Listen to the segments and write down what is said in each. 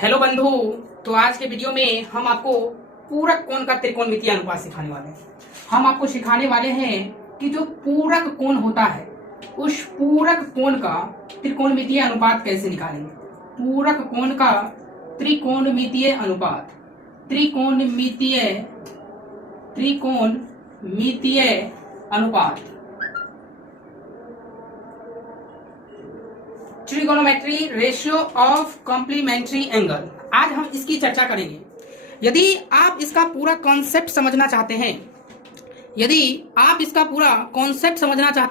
Hello बंधु। तो आज के वीडियो में हम आपको पूरक कोण का त्रिकोणमितीय अनुपात सिखाने वाले हैं। हम आपको सिखाने वाले हैं कि जो पूरक कोण होता है उस पूरक कोण का त्रिकोणमितीय अनुपात कैसे निकालेंगे। पूरक कोण का त्रिकोणमितीय अनुपात, त्रिकोणमितीय अनुपात, trigonometry ratio of complementary angle. आज हम इसकी चर्चा करेंगे। यदि आप इसका पूरा कॉन्सेप्ट समझना चाहते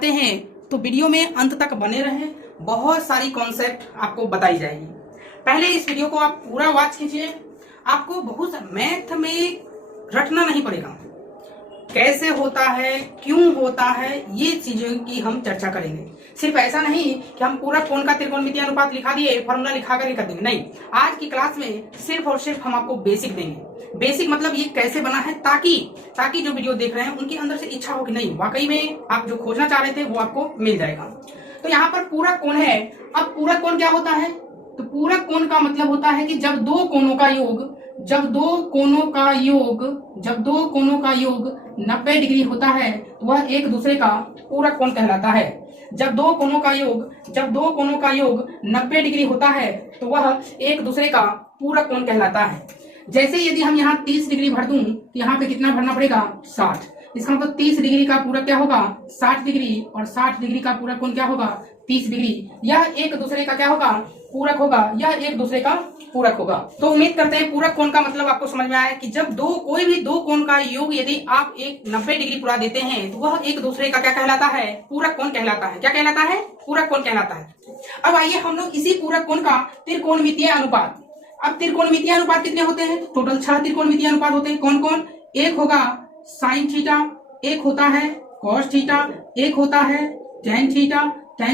हैं, तो वीडियो में अंत तक बने रहें। बहुत सारी कॉन्सेप्ट आपको बताई जाएगी। पहले इस वीडियो को आप पूरा वॉच कीजिए। आपको बहुत मैथ में रटना नहीं पड़ेगा, कैसे होता है, क्यों होता है, ये चीजों की हम चर्चा करेंगे। सिर्फ ऐसा नहीं कि हम पूरा कोण का त्रिकोणमितीय अनुपात लिखा दिए, फॉर्मूला लिखा कर कर देंगे, नहीं। आज की क्लास में सिर्फ और सिर्फ हम आपको बेसिक देंगे। बेसिक मतलब ये कैसे बना है, ताकि जो वीडियो देख रहे हैं उनके अंदर से इच्छा हो कि नहीं वाकई में आप जो खोजना चाह रहे थे वो आपको मिल जाएगा। तो यहाँ पर पूरक कोण है। अब पूरक कोण क्या होता है? तो पूरक कोण का मतलब होता है कि जब दो कोणों का योग 90 डिग्री होता है तो वह एक दूसरे का पूरक कोण कहलाता है। जब दो कोणों का योग 90 डिग्री होता है तो वह एक दूसरे का पूरक कोण कहलाता है। जैसे यदि हम यहाँ 30 डिग्री भर दूं तो यहाँ पे कितना भरना पड़ेगा? 60। इसका मतलब 30 डिग्री का पूरक क्या होगा? 60 डिग्री, और 60 डिग्री का पूरक कोण क्या होगा? 30 डिग्री। यह एक दूसरे का क्या होगा? पूरक होगा। यह एक दूसरे का पूरक होगा। तो उम्मीद करते हैं पूरक कोण का मतलब आपको समझ में आया कि जब कोई भी दो कोण का योग यदि आप एक 90 डिग्री पूरा देते हैं तो वह एक दूसरे का क्या कहलाता है? पूरक कोण कहलाता है। क्या कहलाता है? पूरक कोण कहलाता है। अब आइए हम लोग इसी पूरक कोण का त्रिकोणमितीय अनुपात। अब त्रिकोणमितीय अनुपात कितने होते हैं? टोटल 6 त्रिकोणमितीय अनुपात होते हैं। कौन कौन? एक होगा साइन थीटा, एक होता है कॉस थीटा, एक होता है टेन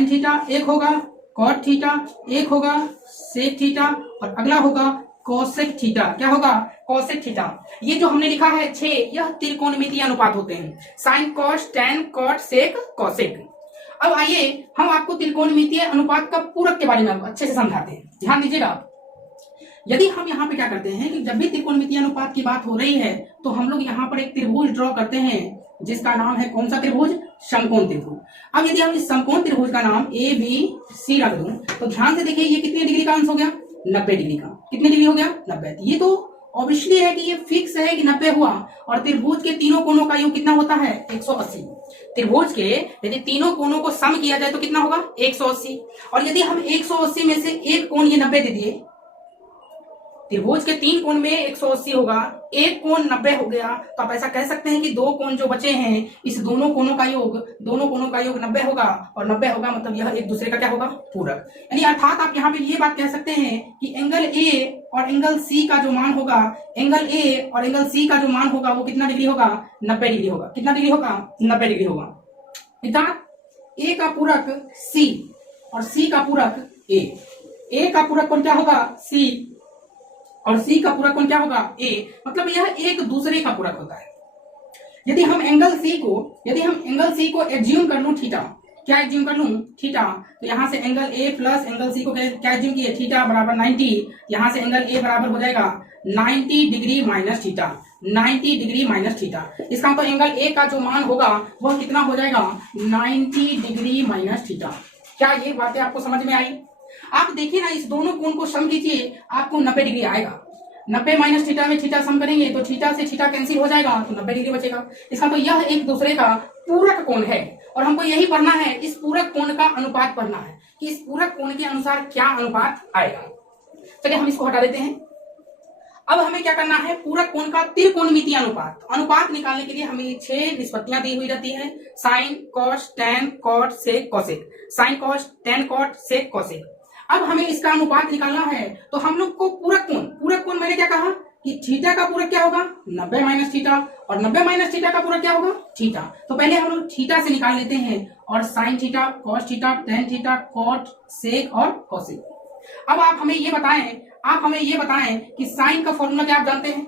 थीटा, एक होगा कॉट थीटा, एक होगा सेक थीटा, और अगला होगा कोसेक थीटा। क्या होगा? Cosec theta. ये जो हमने लिखा है 6, यह त्रिकोणमितीय अनुपात होते हैं। Sign, cos, tan, cot, sec, cosec. अब आइए हम आपको त्रिकोणमितीय अनुपात का पूरक के बारे में अच्छे से समझाते हैं। ध्यान दीजिएगा। यदि हम यहाँ पे क्या करते हैं कि जब भी त्रिकोणमितीय अनुपात की बात हो रही है तो हम लोग यहाँ पर एक त्रिभुज ड्रॉ करते हैं जिसका नाम है कौन सा त्रिभुज? समकोण त्रिभुज। अब यदि हम इस समकोण त्रिभुज का नाम ABC रख दूं तो ध्यान से देखिए ये कितने डिग्री का अंश हो गया? 90 डिग्री का। कितने डिग्री हो गया? 90। ये तो ऑब्वियसली है कि ये फिक्स है कि 90 हुआ। और त्रिभुज के तीनों कोणों का योग कितना होता है? 180। त्रिभुज के यदि तीनों कोणों को सम किया जाए तो कितना होगा? 180। और यदि हम 180 में से एक कोण ये 90 दे दिए, त्रिभुज के 3 कोण में 180 होगा, एक कोण 90 हो गया, तो आप ऐसा कह सकते हैं कि दो कोण जो बचे हैं इस दोनों कोणों का योग 90 होगा, और 90 होगा मतलब यह एक दूसरे का क्या होगा? पूरक। यानी अर्थात आप यहाँ पे ये बात कह सकते हैं कि एंगल ए और एंगल सी का जो मान होगा, वो कितना डिग्री होगा? 90 डिग्री होगा। कितना डिग्री होगा? 90 डिग्री होगा। अर्थात ए का पूरक सी और सी का पूरक ए का पूरक कोण क्या होगा? सी, और सी का पूरक कोण क्या होगा? ए। मतलब यह एक दूसरे का पूरक होता है। यदि हम एंगल सी को एज्यूम कर लूं थीटा, क्या एज्यूम कर लूं? थीटा। तो यहां से angle A plus angle C को क्या एज्यूम किए? थीटा बराबर 90। यहां से एंगल ए बराबर हो जाएगा 90 degree minus theta. 90 degree minus theta. इसका मतलब एंगल ए का जो मान होगा वह कितना हो जाएगा? 90 डिग्री माइनस थीटा। क्या ये बातें आपको समझ में आई? आप देखिए ना, इस दोनों कोण को सम कीजिए, आपको 90 डिग्री आएगा। 90 माइनस थीटा में थीटा सम करेंगे तो थीटा से थीटा कैंसिल हो जाएगा तो 90 डिग्री बचेगा। इसका तो यह एक दूसरे का पूरक कोण है, और हमको यही पढ़ना है, इस पूरक कोण का अनुपात पढ़ना है कि इस पूरक कोण के अनुसार क्या अनुपात आएगा। चलिए हम इसको हटा देते हैं। अब हमें क्या करना है? पूरक कोण का त्रिकोणमितीय अनुपात निकालने के लिए हमें 6 निष्पत्तियां दी हुई रहती है। Sine, cos, tan, cot, sec, cosec. Sine, cos, tan, cot, sec, cosec. अब हमें इसका अनुपात निकालना है तो हम लोग को पूरक कोण मैंने क्या कहा कि थीटा का पूरक क्या होगा? 90 माइनस थीटा, और 90 माइनस थीटा का पूरक क्या होगा? थीटा। तो पहले हम लोग थीटा से निकाल लेते हैं, और sine theta, cos theta, tan theta, cot, sec और कोसेक। अब आप हमें ये बताएं कि साइन का फॉर्मूला क्या आप जानते हैं?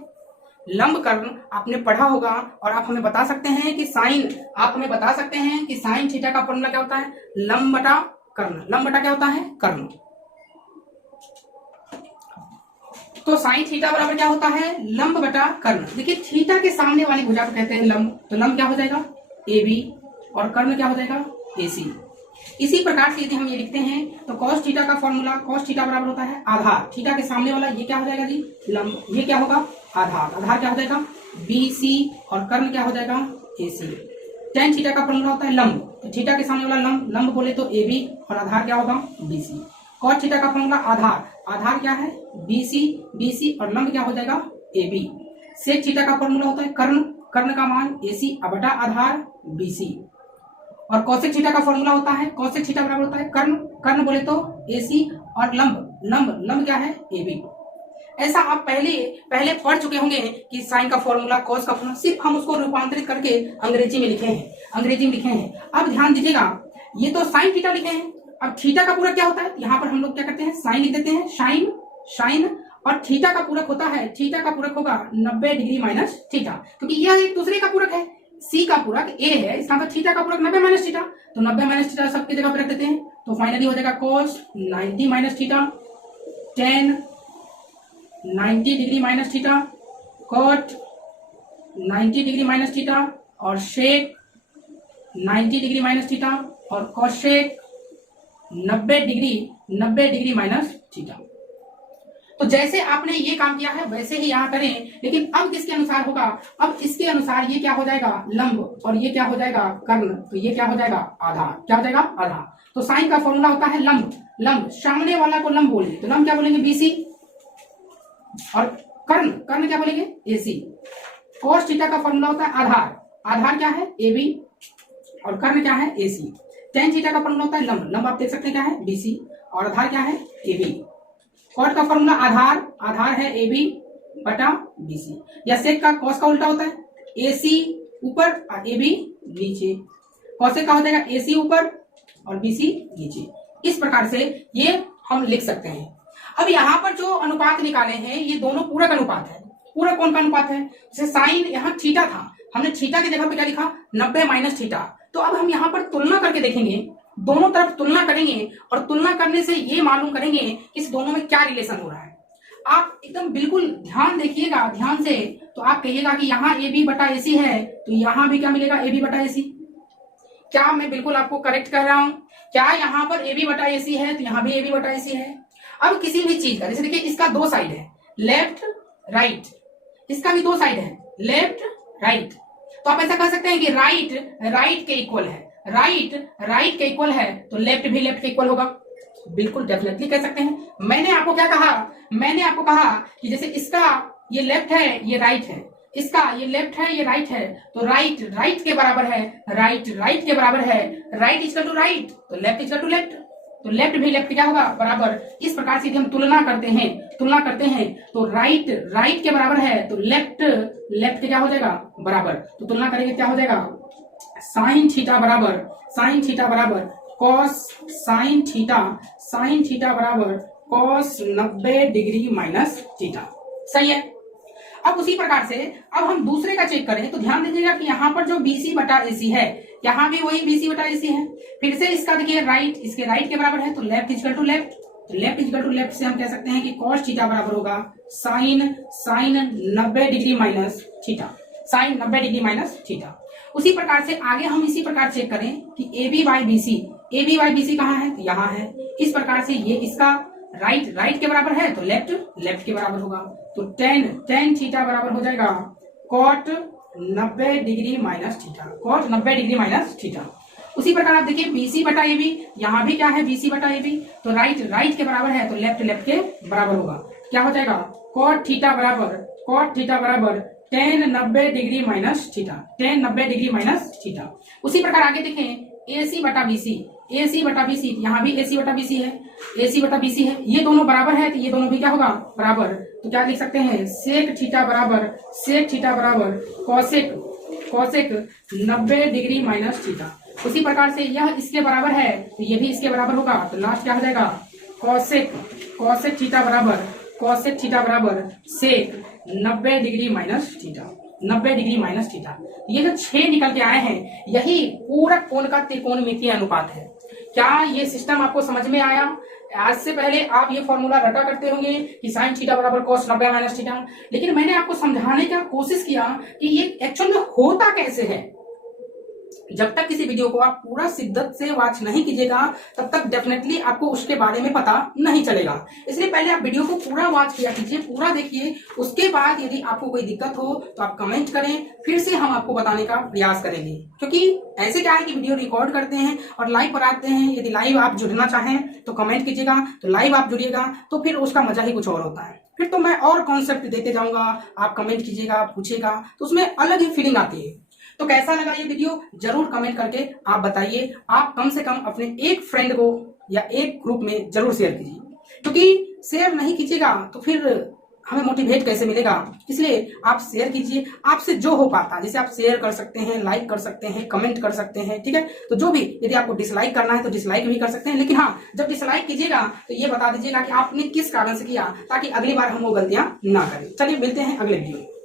लंब कर्ण आपने पढ़ा होगा, और आप हमें बता सकते हैं कि साइन थीटा का फॉर्मूला क्या होता है? लंब बटा कर्ण। लंब बटा क्या होता है? कर्ण। तो साइन थीटा बराबर क्या होता है, लंब बटा कर्ण। देखिए थीटा के सामने वाली भुजा को कहते हैं लंब, तो लंब क्या हो जाएगा ए बी, और कर्ण क्या हो जाएगा ए सी। इसी प्रकार से यदि हम ये लिखते हैं तो cos थीटा का फॉर्मूला cos थीटा बराबर होता है आधार, थीटा के सामने वाला ये क्या हो जाएगा जी लंब, ये क्या होगा आधार, आधार क्या हो जाएगा बी सी, और कर्ण क्या हो जाएगा ए सी। tan थीटा का फॉर्मूला होता है लंब, तो थीटा के सामने वाला लंब, लंब बोले तो ए बी, और आधार क्या होगा बी सी। cos थीटा का फॉर्मूला आधार, आधार क्या है बी सी, और लंब क्या हो जाएगा ए बी। sec थीटा का फॉर्मूला होता है कर्ण, कर्ण का मान ए सी बटा आधार बी सी। और cosec थीटा का फॉर्मूला होता है cosec थीटा बराबर होता है कर्ण, कर्ण बोले तो ए सी, और लंब, लंब लंब क्या है ए बी। ऐसा आप पहले पढ़ चुके होंगे कि साइन का फॉर्मूला cos का फॉर्मूला, सिर्फ हम उसको रूपांतरित करके अंग्रेजी में लिखे हैं, अब ध्यान दीजिएगा ये तो साइन थीटा लिखे हैं। अब थीटा का पूरक क्या होता है, यहाँ पर हम लोग क्या करते हैं साइन लिख देते हैं, साइन, और थीटा का पूरक होता है, थीटा का पूरक होगा 90 डिग्री माइनस थीटा, क्योंकि यह एक दूसरे का पूरक है। सी का पूरक ए है, इसका मतलब थीटा का पूरक 90 माइनस थीटा, तो 90 माइनस थीटा सबकी जगह पर रख देते हैं, तो फाइनली हो जाएगा cos 90 minus theta, tan 90 degree minus theta, cot 90 degree minus theta, और sec 90 डिग्री माइनस थीटा, और cosec 90 डिग्री माइनस थीटा। तो जैसे आपने ये काम किया है वैसे ही यहाँ करें, लेकिन अब किसके अनुसार होगा, अब इसके अनुसार ये क्या हो जाएगा लंब, और ये क्या हो जाएगा कर्ण, तो ये क्या हो जाएगा आधार, क्या हो जाएगा आधार। तो साइन का फॉर्मूला होता है लंब, लंब सामने वाला को लंब बोलेंगे तो लंब क्या बोलेंगे बीसी, और कर्ण, कर्ण क्या बोलेंगे एसी। cos थीटा का फॉर्मूला होता है आधार, आधार क्या है ए बी, और कर्ण क्या है एसी। tan थीटा का फॉर्मूला होता है लंब, लंब आप देख सकते हैं क्या है बीसी, और आधार क्या है ए बी। cot का फॉर्मूला आधार, आधार है ए बी बटा बीसी, या sec का cos का उल्टा होता है ए सी ऊपर और ए बी नीचे, cosec का हो जाएगा ए सी ऊपर और बी सी नीचे। इस प्रकार से ये हम लिख सकते हैं। अब यहाँ पर जो अनुपात निकाले हैं ये दोनों पूरक अनुपात है। पूरक कौन का अनुपात है, जैसे साइन यहाँ थीटा था, हमने थीटा की जगह पे क्या लिखा 90 माइनस थीटा, तो अब हम यहाँ पर तुलना करके देखेंगे, दोनों तरफ तुलना करेंगे, और तुलना करने से ये मालूम करेंगे कि इस दोनों में क्या रिलेशन हो रहा है। आप एकदम बिल्कुल ध्यान देखिएगा, ध्यान से, तो आप कहिएगा कि यहाँ ए बी बटा ए सी है, तो यहाँ भी क्या मिलेगा ए बी बटा ए सी। क्या मैं बिल्कुल आपको करेक्ट कर रहा हूँ, क्या यहाँ पर ए बी बटा ए सी है तो यहाँ भी ए बी बटा ए सी है। अब किसी भी चीज का, जैसे देखिए इसका दो साइड है लेफ्ट राइट, इसका भी दो साइड है लेफ्ट राइट, तो आप ऐसा कह सकते हैं कि राइट के इक्वल है, राइट के इक्वल है तो लेफ्ट भी लेफ्ट के इक्वल होगा, बिल्कुल डेफिनेटली कह सकते हैं। मैंने आपको क्या कहा, मैंने आपको कहा कि जैसे इसका ये लेफ्ट है ये राइट है, इसका ये लेफ्ट है ये राइट है, तो राइट के बराबर है, राइट के बराबर है, राइट इक्वल टू राइट तो लेफ्ट इक्वल टू लेफ्ट, तो लेफ्ट भी लेफ्ट क्या होगा बराबर। इस प्रकार से हम तुलना करते हैं तो राइट के बराबर है तो लेफ्ट के क्या हो जाएगा बराबर, तो तुलना करेंगे क्या हो जाएगा साइन थीटा बराबर cos साइन थीटा बराबर cos 90 डिग्री माइनस थीटा, सही है। अब उसी प्रकार से अब हम दूसरे का चेक करें तो ध्यान दीजिएगा कि यहाँ पर जो BC बटा AC है, यहाँ भी वही BC बटा AC है। फिर से इसका देखिए राइट, इसके राइट के बराबर है तो लेफ्ट इक्वल टू लेफ्ट, तो लेफ्ट इक्वल टू लेफ्ट से हम कह सकते हैं कि cos थीटा बराबर होगा sine 90 degree minus theta, sine 90 degree minus theta. उसी प्रकार से आगे हम इसी प्रकार चेक करें कि AB बाई BC कहाँ है, तो यहाँ है। इस प्रकार से ये इसका राइट के बराबर है तो लेफ्ट के बराबर होगा, तो tan थीटा बराबर हो जाएगा cot 90 डिग्री माइनस थीटा, उसी प्रकार आप देखिए BC बटा AB, यहाँ भी क्या है BC बटा AB, तो राइट के बराबर है तो लेफ्ट के बराबर होगा, क्या हो जाएगा cot थीटा बराबर tan 90 डिग्री माइनस थीटा। उसी प्रकार आगे देखें AC बटा BC, यहाँ भी AC बटा BC है, ये दोनों बराबर है तो ये दोनों भी क्या होगा बराबर, तो क्या लिख सकते हैं sec थीटा बराबर cosec 90 डिग्री माइनस थीटा। उसी प्रकार से यह इसके बराबर है तो ये भी इसके बराबर होगा, तो लास्ट क्या हो जाएगा cosec थीटा बराबर sec 90 डिग्री माइनस थीटा। ये जो 6 निकल के आए हैं यही पूरक कोण का त्रिकोणमितीय अनुपात है। क्या ये सिस्टम आपको समझ में आया? आज से पहले आप ये फॉर्मूला रटा करते होंगे कि साइन थीटा बराबर cos 90 माइनस थीटा, लेकिन मैंने आपको समझाने का कोशिश किया कि ये एक्चुअल में होता कैसे है। जब तक किसी वीडियो को आप पूरा शिद्दत से वॉच नहीं कीजिएगा तब तक डेफिनेटली आपको उसके बारे में पता नहीं चलेगा। इसलिए पहले आप वीडियो को पूरा वॉच किया कीजिए, पूरा देखिए, उसके बाद यदि आपको कोई दिक्कत हो तो आप कमेंट करें, फिर से हम आपको बताने का प्रयास करेंगे। क्योंकि ऐसे क्या है कि वीडियो रिकॉर्ड करते हैं और लाइव पर आते हैं, यदि लाइव आप जुड़ना चाहें तो कमेंट कीजिएगा, तो लाइव आप जुड़िएगा तो फिर उसका मजा ही कुछ और होता है। फिर तो मैं और कॉन्सेप्ट देते जाऊंगा, आप कमेंट कीजिएगा, पूछिएगा, तो उसमें अलग ही फीलिंग आती है। तो कैसा लगा ये वीडियो जरूर कमेंट करके आप बताइए। आप कम से कम अपने एक फ्रेंड को या एक ग्रुप में जरूर शेयर कीजिए, क्योंकि शेयर नहीं कीजिएगा तो फिर हमें मोटिवेट कैसे मिलेगा। इसलिए आप शेयर कीजिए, आपसे जो हो पाता, जैसे आप शेयर कर सकते हैं, लाइक कर सकते हैं, कमेंट कर सकते हैं, ठीक है। तो जो भी, यदि आपको डिसलाइक करना है तो डिसलाइक भी कर सकते हैं, लेकिन हाँ, जब डिसलाइक कीजिएगा तो ये बता दीजिएगा कि आपने किस कारण से किया, ताकि अगली बार हम वो गलतियां ना करें। चलिए मिलते हैं अगले वीडियो में।